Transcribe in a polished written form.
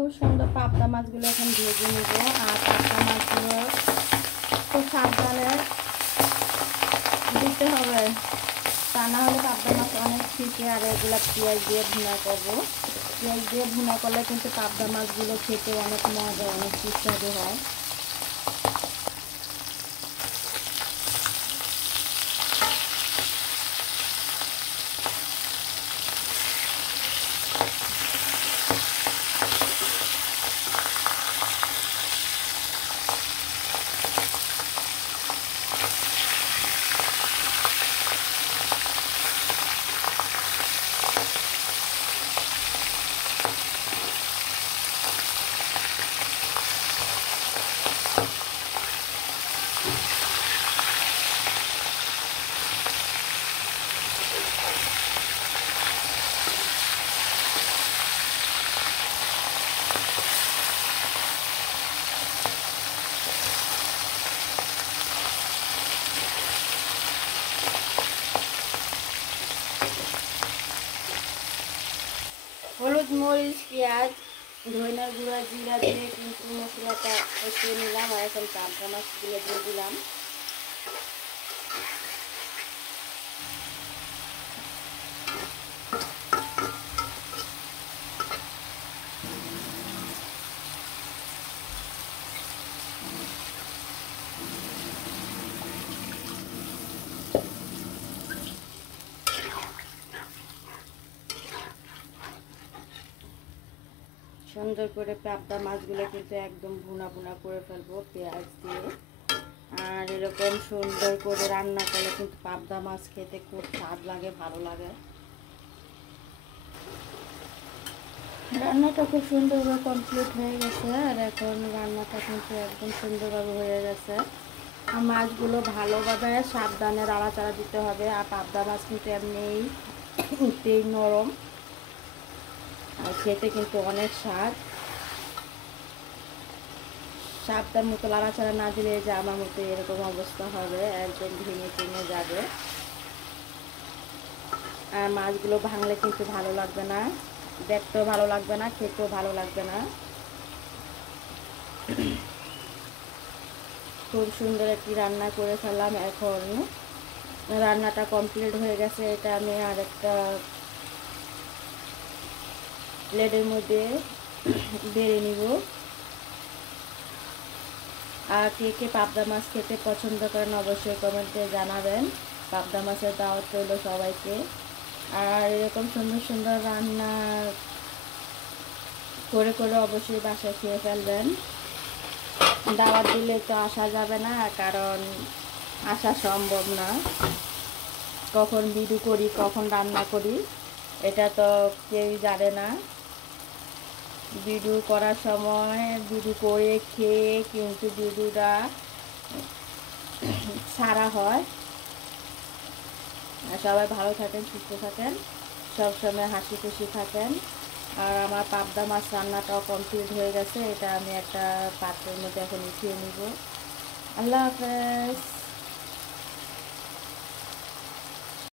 খুব সুন্দর পাবদা মাছগুলো এখন ভেজে নেব। আর পাবদা মাছগুলো খুব সাবধানে দিতে হবে, তা না হলে পাবদা মাছ অনেক ছিটে। আর এগুলো পেঁয়াজ দিয়ে ভুনা করবো। পেঁয়াজ দিয়ে ভুনা করলে কিন্তু পাবদা মাছগুলো খেতে অনেক মজা, অনেক সুস্বাদু হয়। হলুদ, মরিচ, পেঁয়াজ, ধনিয়ার গুঁড়া, জিরা দিয়ে কিন্তু মশলাটা কষিয়ে নিলাম। আর এখন পাবদা মাছগুলো দিয়ে দিলাম। সুন্দর করে পাবদা মাছগুলো কিন্তু একদম ভুনা ভুনা করে ফেলবো পেঁয়াজ দিয়ে। আর এরকম সুন্দর করে রান্না করলে কিন্তু পাবদা মাছ খেতে খুব স্বাদ লাগে, ভালো লাগে। রান্নাটা খুব সুন্দরভাবে কমপ্লিট হয়ে গেছে। আর এখন রান্নাটা কিন্তু একদম সুন্দরভাবে হয়ে গেছে। আর মাছগুলো ভালোভাবে সাবধানে নাড়াচাড়া দিতে হবে। আর পাবদা মাছ কিন্তু এমনিতেই নরম, আর খেতে কিন্তু অনেক স্বাদ। সাবধান মতো নাড়াচাড়া না দিলে যে আমার মতো এরকম অবস্থা হবে, একদম ভেঙে ভেঙে যাবে। আর মাছগুলো ভাঙলে কিন্তু ভালো লাগবে না, দেখতেও ভালো লাগবে না, খেতেও ভালো লাগবে না। খুব সুন্দর একটি রান্না করে ফেললাম। এখন রান্নাটা কমপ্লিট হয়ে গেছে। এটা আমি আরেকটা প্লেটের মধ্যে বেড়ে নিব। আর কে কে পাবদা মাছ খেতে পছন্দ করেন অবশ্যই কমেন্টে জানাবেন। পাবদা মাছের দাওয়াত রইল সবাইকে। আর এরকম সুন্দর সুন্দর রান্না করে করে অবশ্যই বাসায় খেয়ে ফেলবেন। দাওয়াত দিলে তো আসা যাবে না, কারণ আসা সম্ভব না। কখন ভিডিও করি, কখন রান্না করি, এটা তো কেউই জানে না। ভিডিও করার সময় ভিডিও করে খেয়ে কিন্তু ভিডিওটা ছাড়া হয়। আর সবাই ভালো থাকেন, সুস্থ থাকেন, সবসময় হাসি খুশি থাকেন। আর আমার পাবদা মাছ রান্নাটাও কমপ্লিট হয়ে গেছে। এটা আমি একটা পাত্রের মধ্যে এখন উঠিয়ে নিব। আল্লাহ হাফেজ।